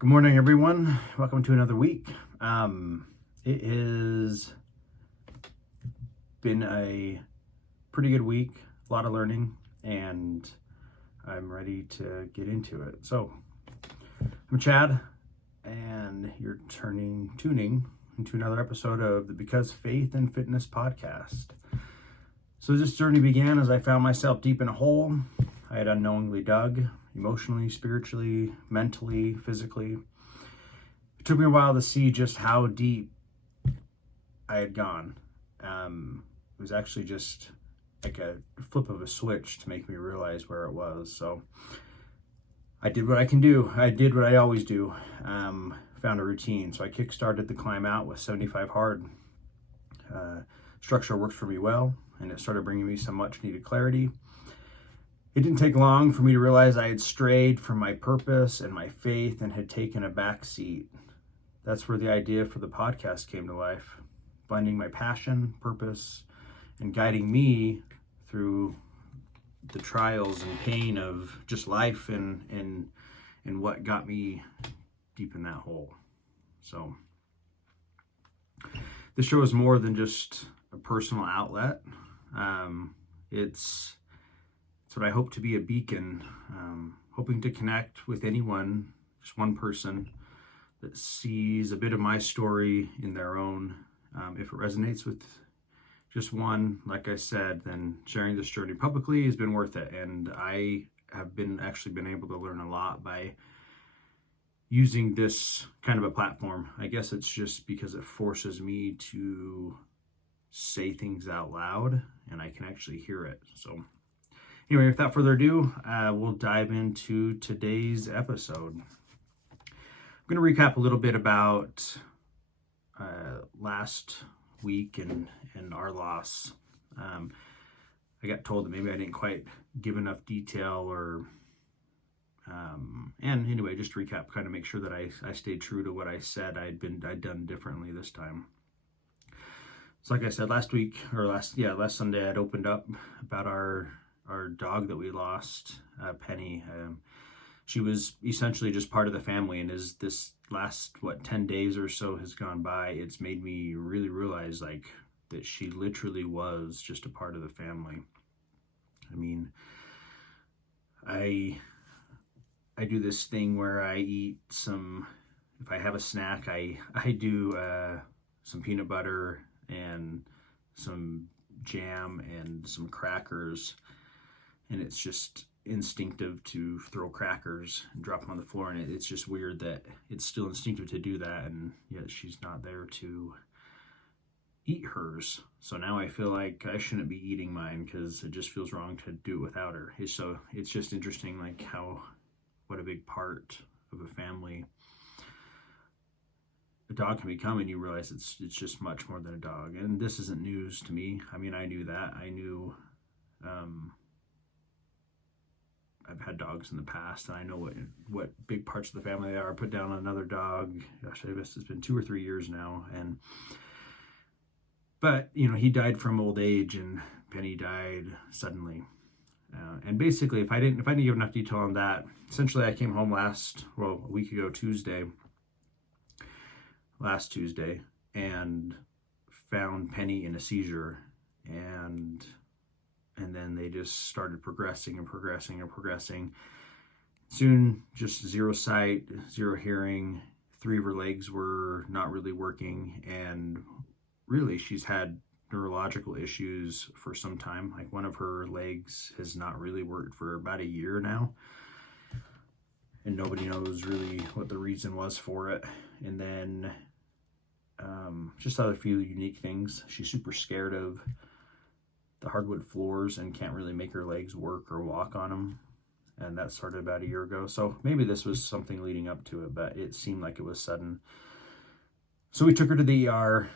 Good morning, everyone. Welcome to another week. It has been a pretty good week, a lot of learning, and I'm ready to get into it. So, I'm Chad, and you're tuning into another episode of the Because Faith and Fitness podcast. So this journey began as I found myself deep in a hole I had unknowingly dug, emotionally, spiritually, mentally, physically. It took me a while to see just how deep I had gone. It was actually just like a flip of a switch to make me realize where it was. So I did what I can do. I did what I always do. Found a routine. So I kick-started the climb out with 75 hard. Structure works for me well, and it started bringing me some much needed clarity. It didn't take long for me to realize I had strayed from my purpose and my faith and had taken a back seat. That's where the idea for the podcast came to life, blending my passion, purpose, and guiding me through the trials and pain of just life and what got me deep in that hole. So this show is more than just a personal outlet. It's what I hope to be, a beacon, hoping to connect with anyone, just one person that sees a bit of my story in their own. If it resonates with just one, like I said, then sharing this journey publicly has been worth it. And I have been able to learn a lot by using this kind of a platform. I guess it's just because it forces me to say things out loud and I can actually hear it. So anyway, without further ado, we'll dive into today's episode. I'm going to recap a little bit about last week and our loss. I got told that maybe I didn't quite give enough detail, or and anyway, just to recap, kind of make sure that I stayed true to what I said I'd done differently this time. So like I said, last Sunday, I'd opened up about our dog that we lost, Penny. She was essentially just part of the family, and as this last 10 days or so has gone by, it's made me really realize that she literally was just a part of the family. I mean, I do this thing where I eat if I have a snack, I do some peanut butter and some jam and some crackers, and it's just instinctive to throw crackers and drop them on the floor, and it's just weird that it's still instinctive to do that, and yet she's not there to eat hers. So now I feel like I shouldn't be eating mine because it just feels wrong to do it without her. So it's just interesting, what a big part of a family a dog can become, and you realize it's just much more than a dog. And this isn't news to me. I mean, I knew that. I knew I've had dogs in the past, and I know what big parts of the family they are. I put down another dog. Gosh, I guess it's been 2 or 3 years now, but he died from old age, and Penny died suddenly. And basically, if I didn't give enough detail on that, essentially, I came home a week ago last Tuesday, and found Penny in a seizure, and then they just started progressing. Soon, just zero sight, zero hearing. 3 of her legs were not really working, and really, she's had neurological issues for some time. Like, one of her legs has not really worked for about a year now, and nobody knows really what the reason was for it. And then just other few unique things. She's super scared of the hardwood floors and can't really make her legs work or walk on them. And that started about a year ago. So maybe this was something leading up to it, but it seemed like it was sudden. So we took her to the ER,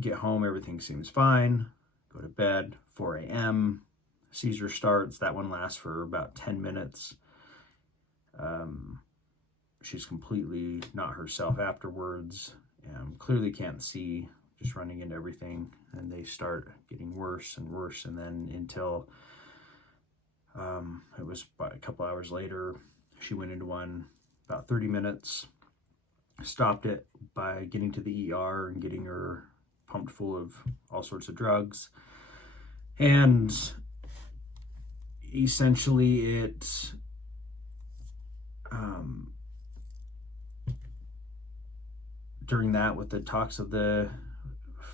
get home, everything seems fine, go to bed, 4 a.m., seizure starts. That one lasts for about 10 minutes. She's completely not herself afterwards. Clearly can't see, just running into everything, and they start getting worse and worse, and then until it was about a couple hours later, she went into one, about 30 minutes. Stopped it by getting to the ER and getting her pumped full of all sorts of drugs. And essentially it during that, with the talks of the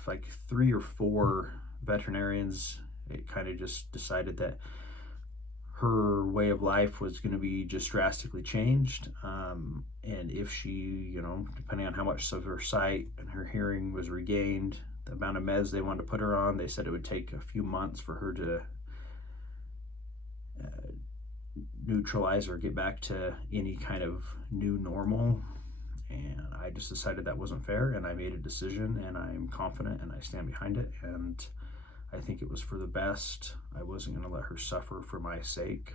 like 3 or 4 veterinarians, it kind of just decided that her way of life was going to be just drastically changed. And if she, depending on how much of her sight and her hearing was regained, the amount of meds they wanted to put her on, they said it would take a few months for her to neutralize or get back to any kind of new normal. And I just decided that wasn't fair, and I made a decision, and I'm confident and I stand behind it, and I think it was for the best. I wasn't going to let her suffer for my sake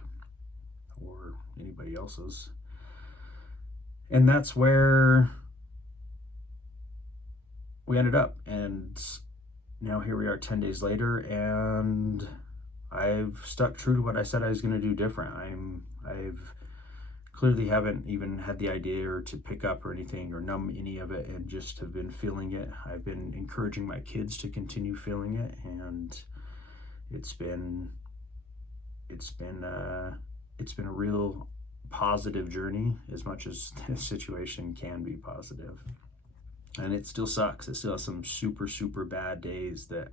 or anybody else's. And that's where we ended up. And now here we are 10 days later, and I've stuck true to what I said I was going to do different. I've clearly haven't even had the idea or to pick up or anything or numb any of it, and just have been feeling it. I've been encouraging my kids to continue feeling it, and it's been a real positive journey, as much as this situation can be positive. And it still sucks. It still has some super, super bad days that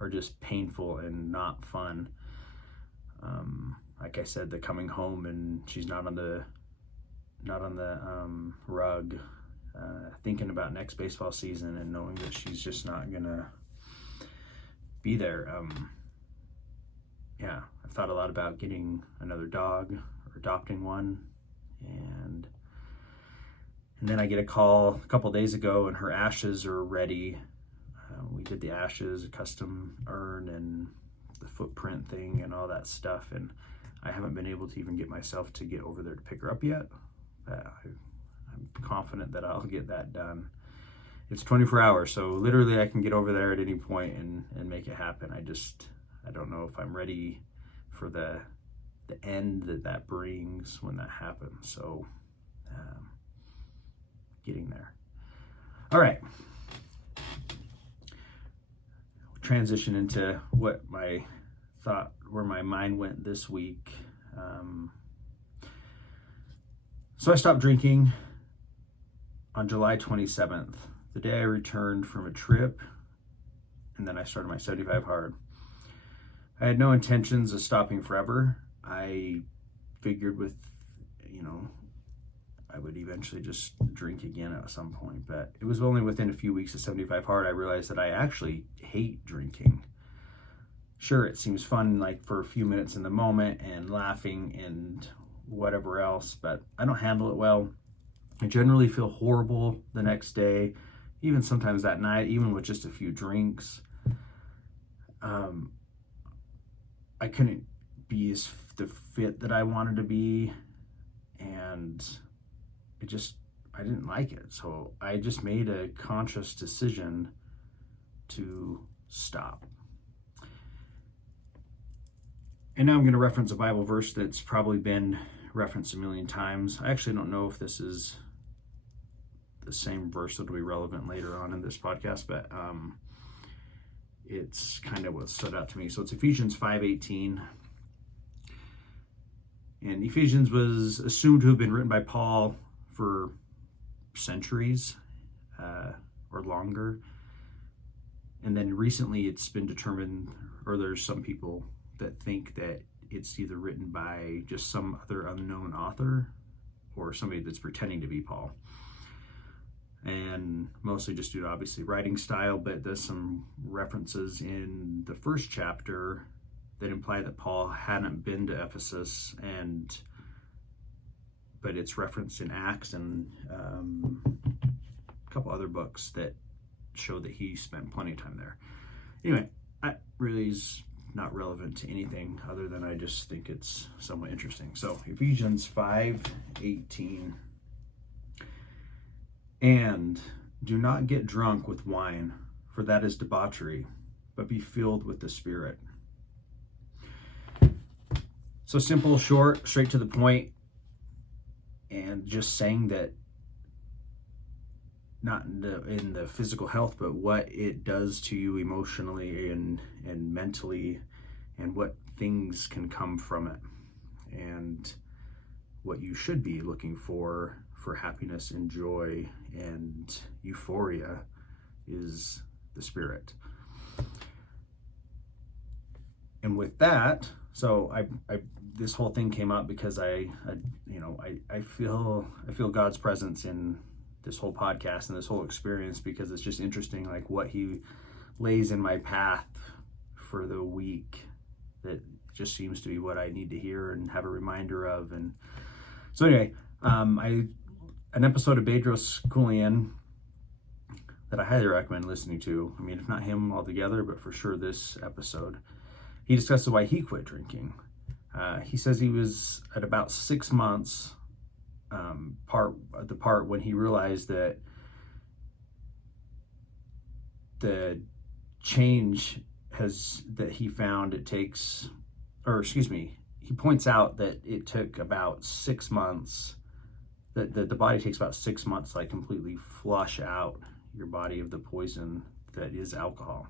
are just painful and not fun. Like I said, the coming home and she's not on the rug, thinking about next baseball season and knowing that she's just not gonna be there. I've thought a lot about getting another dog or adopting one, and then I get a call a couple days ago, and her ashes are ready. We did the ashes, a custom urn, and the footprint thing and all that stuff, and I haven't been able to even get myself to get over there to pick her up yet. I'm confident that I'll get that done. It's 24 hours, so literally I can get over there at any point and make it happen. I don't know if I'm ready for the end that brings when that happens. So getting there. All right. Transition into where my mind went this week. So I stopped drinking on July 27th, the day I returned from a trip, and then I started my 75 hard. I had no intentions of stopping forever. I figured I would eventually just drink again at some point, but it was only within a few weeks of 75 hard I realized that I actually hate drinking. Sure, it seems fun like for a few minutes in the moment and laughing and whatever else, but I don't handle it well. I generally feel horrible the next day, even sometimes that night, even with just a few drinks. I couldn't be the fit that I wanted to be, and I didn't like it. So I just made a conscious decision to stop. And now I'm going to reference a Bible verse that's probably been referenced a million times. I actually don't know if this is the same verse that will be relevant later on in this podcast, but it's kind of what stood out to me. So it's Ephesians 5:18. And Ephesians was assumed to have been written by Paul for centuries or longer. And then recently it's been determined, or there's some people that think that it's either written by just some other unknown author or somebody that's pretending to be Paul. And mostly just due to obviously writing style, but there's some references in the first chapter that imply that Paul hadn't been to Ephesus, but it's referenced in Acts and a couple other books that show that he spent plenty of time there. Anyway, that really is not relevant to anything other than I just think it's somewhat interesting. So Ephesians 5:18. And do not get drunk with wine, for that is debauchery, but be filled with the Spirit. So simple, short, straight to the point. And just saying that, not in the physical health, but what it does to you emotionally and mentally, and what things can come from it, and what you should be looking for happiness and joy and euphoria is the Spirit. And with that, so I this whole thing came up because I feel God's presence in this whole podcast and this whole experience, because it's just interesting, like what he lays in my path for the week that just seems to be what I need to hear and have a reminder of. And so anyway, an episode of Bedros that I highly recommend listening to. I mean, if not him altogether, but for sure this episode. He discusses why he quit drinking. He says he was at about 6 months, the part when he realized that the change that he found, he points out that it took about 6 months, that the body takes about 6 months to like completely flush out your body of the poison that is alcohol.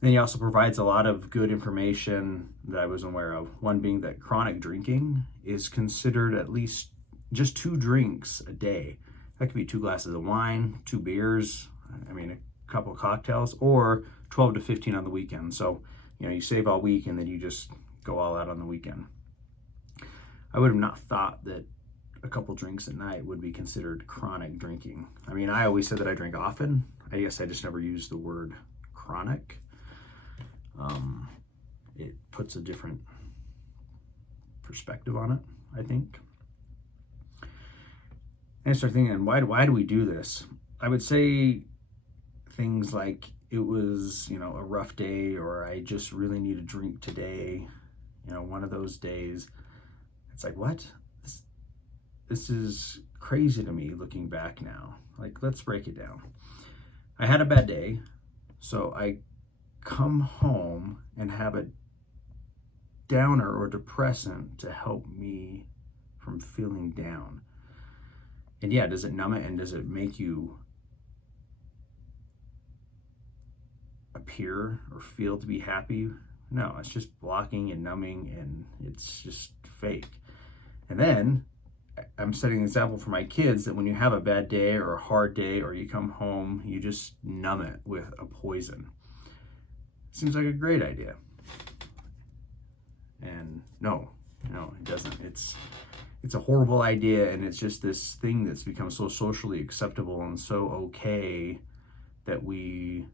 Then he also provides a lot of good information that I wasn't aware of. One being that chronic drinking is considered at least just 2 drinks a day. That could be 2 glasses of wine, 2 beers, a couple of cocktails, or 12 to 15 on the weekend. So, you save all week and then you just go all out on the weekend. I would have not thought that a couple drinks at night would be considered chronic drinking. I always said that I drink often. I guess I just never used the word chronic. It puts a different perspective on it, I think. And I start thinking, why do we do this? I would say things like it was, a rough day, or I just really need a drink today, one of those days. It's like, what? This is crazy to me looking back now. Like, let's break it down. I had a bad day, so I come home and have a downer or depressant to help me from feeling down. And yeah, does it numb it, and does it make you appear or feel to be happy? No, it's just blocking and numbing, and it's just fake. And then I'm setting an example for my kids that when you have a bad day or a hard day, or you come home, you just numb it with a poison. Seems like a great idea. And no, it doesn't. It's a horrible idea, and it's just this thing that's become so socially acceptable and so okay that we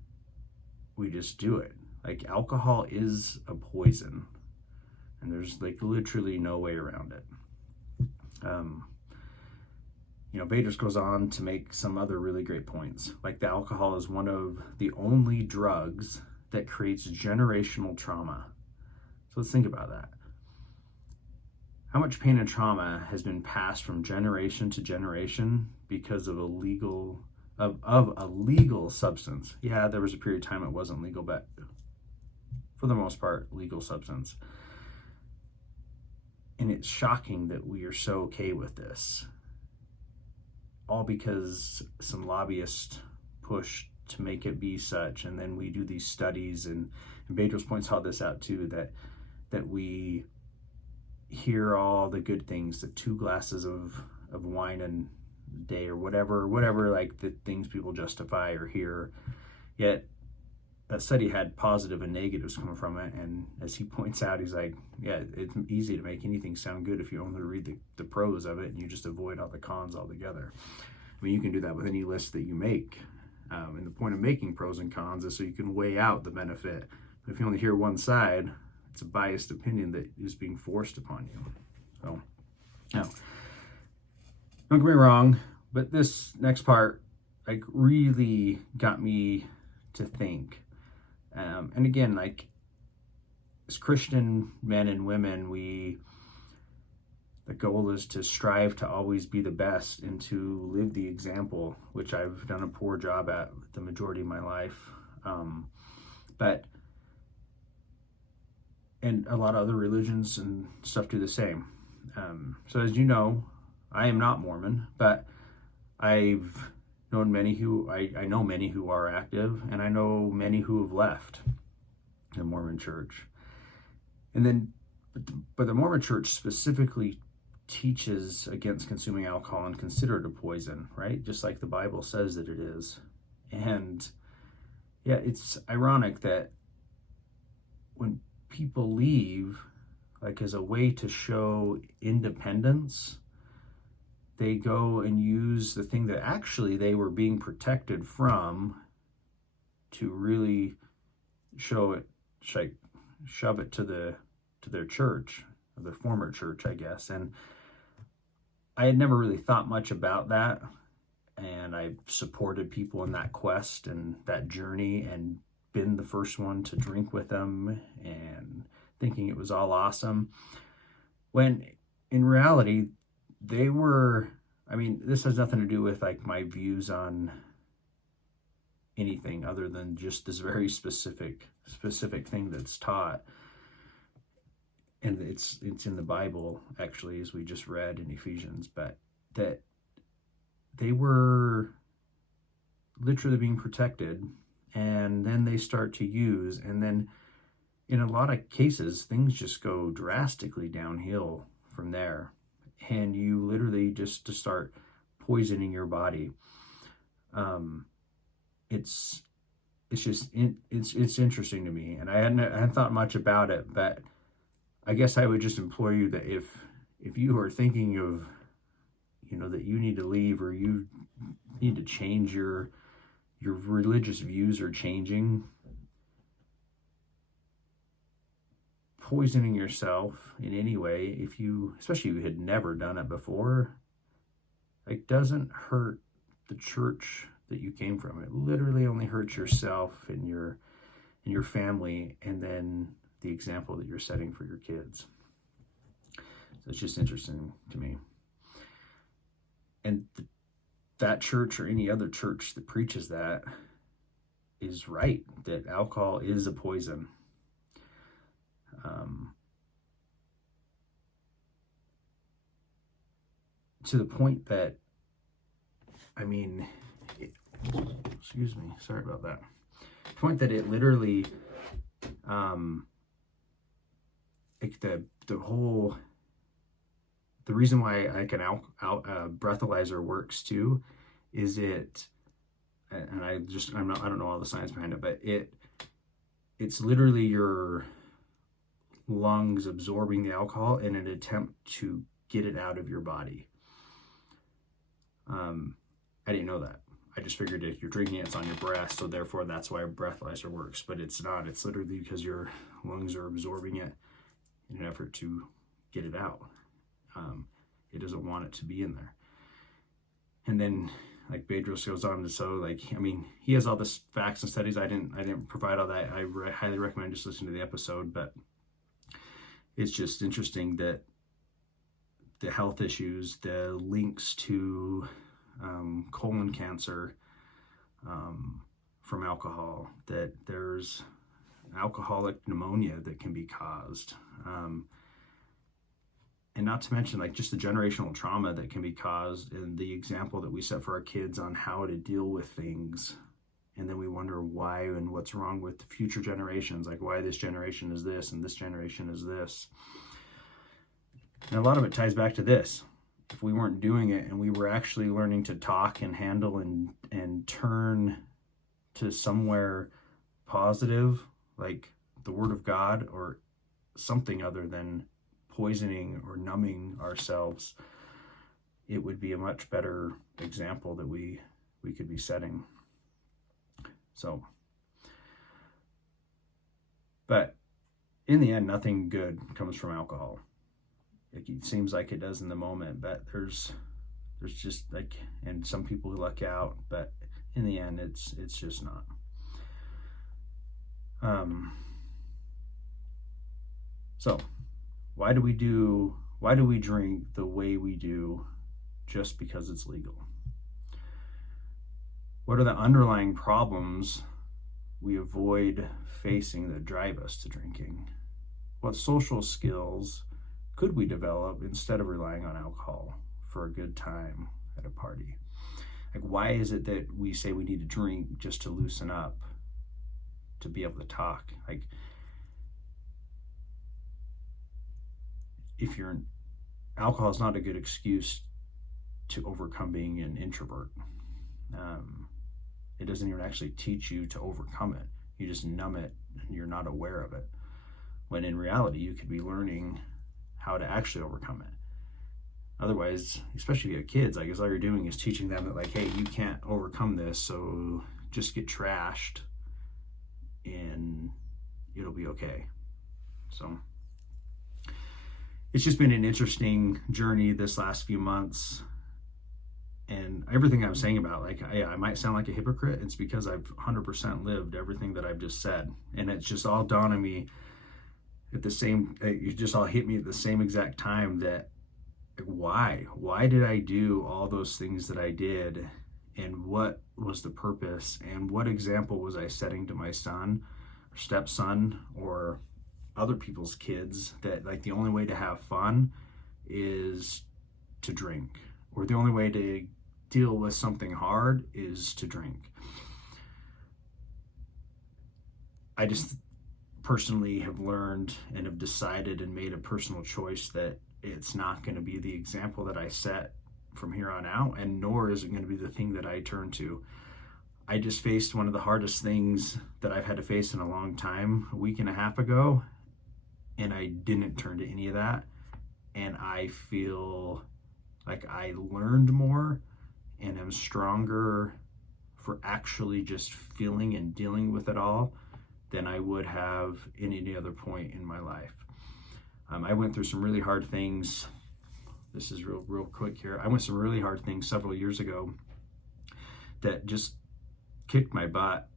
just do it. Like, alcohol is a poison, and there's like literally no way around it. Bedros goes on to make some other really great points. Like, the alcohol is one of the only drugs that creates generational trauma. So let's think about that. How much pain and trauma has been passed from generation to generation because of a legal substance? Yeah, there was a period of time it wasn't legal, but for the most part, legal substance. And it's shocking that we are so okay with this. All because some lobbyists pushed to make it be such, and then we do these studies, and Bedros points all this out too, that we hear all the good things, the 2 glasses of wine a day, or whatever, like the things people justify or hear. Yet that study had positive and negatives coming from it, and as he points out, he's like, yeah, it's easy to make anything sound good if you only read the pros of it and you just avoid all the cons altogether. You can do that with any list that you make. And the point of making pros and cons is so you can weigh out the benefit. But if you only hear one side, it's a biased opinion that is being forced upon you. So, now, don't get me wrong, but this next part really got me to think. And again, as Christian men and women, the goal is to strive to always be the best and to live the example, which I've done a poor job at the majority of my life. And a lot of other religions and stuff do the same. So as you know, I am not Mormon, but I've known many who I know many who are active, and I know many who have left the Mormon Church. And then, but the Mormon Church specifically teaches against consuming alcohol and consider it a poison, right? Just like the Bible says that it is. And yeah, it's ironic that when people leave, like as a way to show independence, they go and use the thing that actually they were being protected from to really show it, like shove it to their church, or their former church, I guess. And I had never really thought much about that, and I supported people in that quest and that journey, and been the first one to drink with them and thinking it was all awesome, when in reality they were, I mean, this has nothing to do with like my views on anything other than just this very specific thing that's taught. And it's in the Bible, actually, as we just read in Ephesians, but that they were literally being protected, and then they start to use, and then in a lot of cases things just go drastically downhill from there, and you literally just to start poisoning your body. It's interesting to me, and I hadn't thought much about it, but I guess I would just implore you that if you are thinking of, that you need to leave, or you need to change your religious views are changing, poisoning yourself in any way, especially if you had never done it before, like, doesn't hurt the church that you came from. It literally only hurts yourself and your family, and then the example that you're setting for your kids. So it's just interesting to me. And that church, or any other church that preaches that, is right, that alcohol is a poison. To the point that, excuse me, sorry about that. The point that it literally, like the reason why like an breathalyzer works too, is it, and I don't know all the science behind it, but it's literally your lungs absorbing the alcohol in an attempt to get it out of your body. I didn't know that. I just figured if you're drinking it, it's on your breath, so therefore that's why a breathalyzer works, but it's not. It's literally because your lungs are absorbing it in an effort to get it out. It doesn't want it to be in there. And then, like, Bedros goes on to he has all this facts and studies. I didn't provide all that. I highly recommend just listening to the episode, but it's just interesting that the health issues, the links to colon cancer from alcohol, that there's alcoholic pneumonia that can be caused, and not to mention like just the generational trauma that can be caused, and the example that we set for our kids on how to deal with things, and then we wonder why and what's wrong with the future generations, like why this generation is this and this generation is this. And a lot of it ties back to this. If we weren't doing it and we were actually learning to talk and handle and turn to somewhere positive, like the Word of God, or something other than poisoning or numbing ourselves, it would be a much better example that we could be setting. So, but in the end, nothing good comes from alcohol. It seems like it does in the moment, but there's just like, and some people luck out, but in the end, it's just not. So why do we drink the way we do just because it's legal? What are the underlying problems we avoid facing that drive us to drinking? What social skills could we develop instead of relying on alcohol for a good time at a party? Like, why is it that we say we need to drink just to loosen up, to be able to talk? Like, if you're alcohol is not a good excuse to overcome being an introvert. It doesn't even actually teach you to overcome it. You just numb it and you're not aware of it. When in reality, you could be learning how to actually overcome it. Otherwise, especially if you have kids, I guess all you're doing is teaching them that, like, hey, you can't overcome this, so just get trashed and it'll be okay. So it's just been an interesting journey this last few months. And everything I'm saying about, like, I might sound like a hypocrite. It's because I've 100% lived everything that I've just said. And it's just all dawned on me at the same, you just all hit me at the same exact time that, like, why did I do all those things that I did? And what was the purpose? And what example was I setting to my son or stepson or other people's kids, that, like, the only way to have fun is to drink, or the only way to deal with something hard is to drink. I just personally have learned and have decided and made a personal choice that it's not going to be the example that I set from here on out, and nor is it going to be the thing that I turn to. I just faced one of the hardest things that I've had to face in a long time a week and a half ago, and I didn't turn to any of that. And I feel like I learned more and am stronger for actually just feeling and dealing with it all than I would have in any other point in my life. I went through some really hard things. This is real quick here. I went through some really hard things several years ago that just kicked my butt.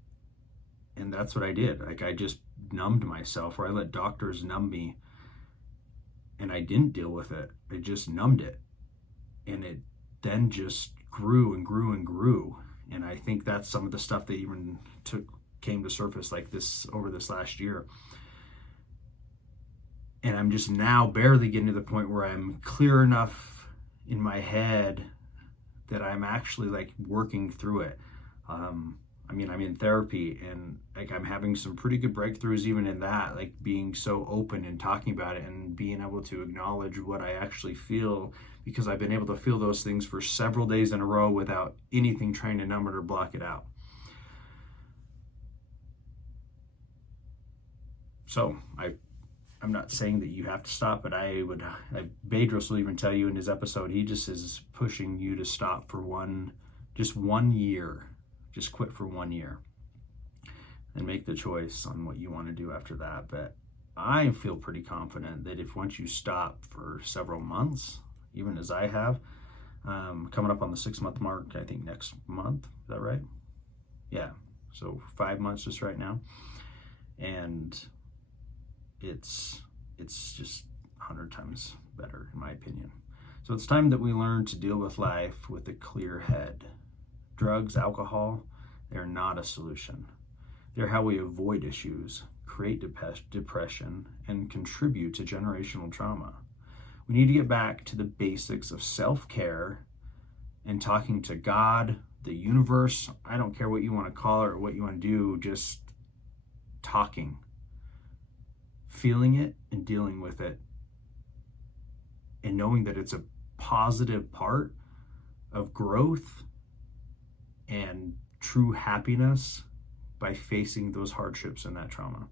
And that's what I did. Like, I just numbed myself, or I let doctors numb me, and I didn't deal with it. I just numbed it. And it then just grew and grew and grew. And I think that's some of the stuff that even came to surface like this over this last year. And I'm just now barely getting to the point where I'm clear enough in my head that I'm actually, like, working through it. I mean, I'm in therapy, and, like, I'm having some pretty good breakthroughs even in that, like, being so open and talking about it and being able to acknowledge what I actually feel, because I've been able to feel those things for several days in a row without anything trying to numb it or block it out. So I'm not saying that you have to stop, but Bedros will even tell you in his episode, he just is pushing you to stop for just 1 year. Just quit for 1 year and make the choice on what you want to do after that. But I feel pretty confident that if once you stop for several months, even as I have, coming up on the 6-month mark, I think next month, is that right? Yeah, so 5 months just right now. And it's just 100 times better, in my opinion. So it's time that we learn to deal with life with a clear head. Drugs, alcohol, they're not a solution. They're how we avoid issues, create depression, and contribute to generational trauma. We need to get back to the basics of self-care and talking to God, the universe. I don't care what you want to call it or what you want to do, just talking, feeling it and dealing with it, and knowing that it's a positive part of growth and true happiness by facing those hardships and that trauma.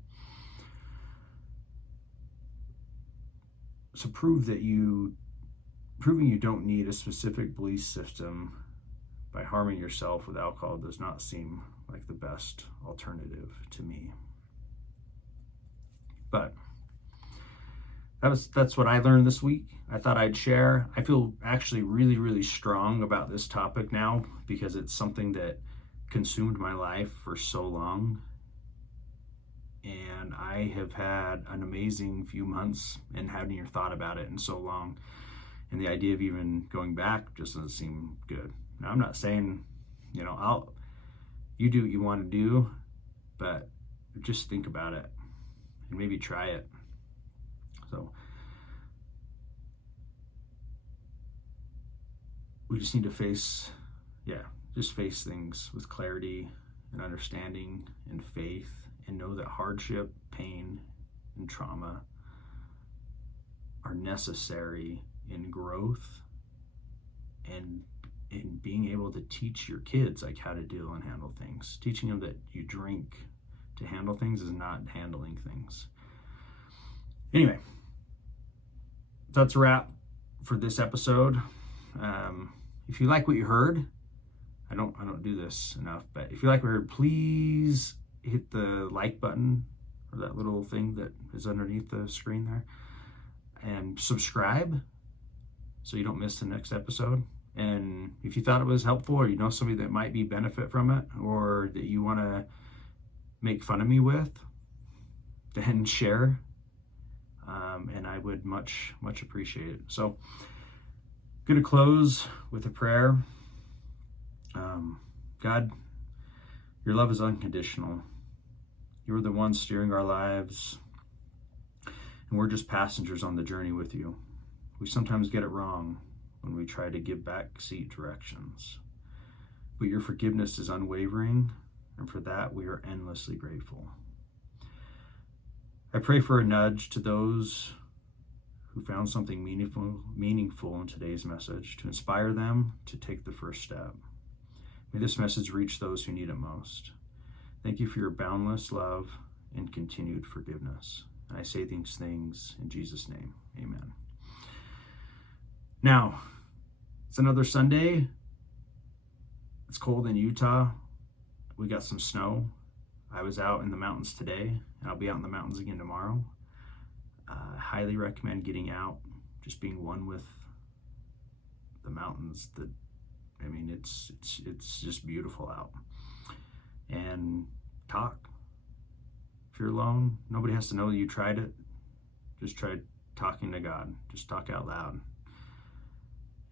So proving you don't need a specific belief system by harming yourself with alcohol does not seem like the best alternative to me. But that's what I learned this week. I thought I'd share. I feel actually really, really strong about this topic now because it's something that consumed my life for so long. And I have had an amazing few months and hadn't even thought about it in so long. And the idea of even going back just doesn't seem good. Now, I'm not saying, you do what you want to do, but just think about it and maybe try it. So we just need to face things with clarity and understanding and faith, and know that hardship, pain, and trauma are necessary in growth and in being able to teach your kids like how to deal and handle things. Teaching them that you drink to handle things is not handling things. Anyway, that's a wrap for this episode. If you like what you heard, I don't do this enough, but if you like what you heard, please hit the like button or that little thing that is underneath the screen there, and subscribe so you don't miss the next episode. And if you thought it was helpful, or you know somebody that might be benefit from it, or that you want to make fun of me with, then share. And I would much appreciate it. So I'm going to close with a prayer. God, your love is unconditional. You're the one steering our lives, and we're just passengers on the journey with you. We sometimes get it wrong when we try to give back seat directions, but your forgiveness is unwavering, and for that we are endlessly grateful. I pray for a nudge to those who found something meaningful in today's message, to inspire them to take the first step. May this message reach those who need it most. Thank you for your boundless love and continued forgiveness. And I say these things in Jesus' name. Amen. Now, it's another Sunday. It's cold in Utah. We got some snow. I was out in the mountains today, and I'll be out in the mountains again tomorrow. I highly recommend getting out, just being one with the mountains. It's just beautiful out. And talk. If you're alone, nobody has to know you tried it. Just try talking to God. Just talk out loud.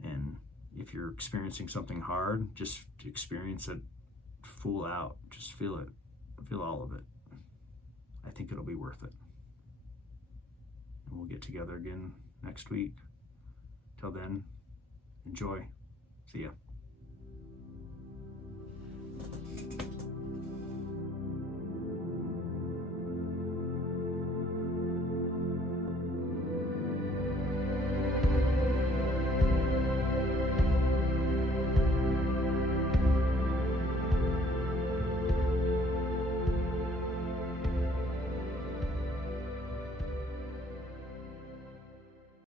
And if you're experiencing something hard, just experience it full out. Just feel it. Feel all of it. I think it'll be worth it. And we'll get together again next week. Till then, enjoy. See ya.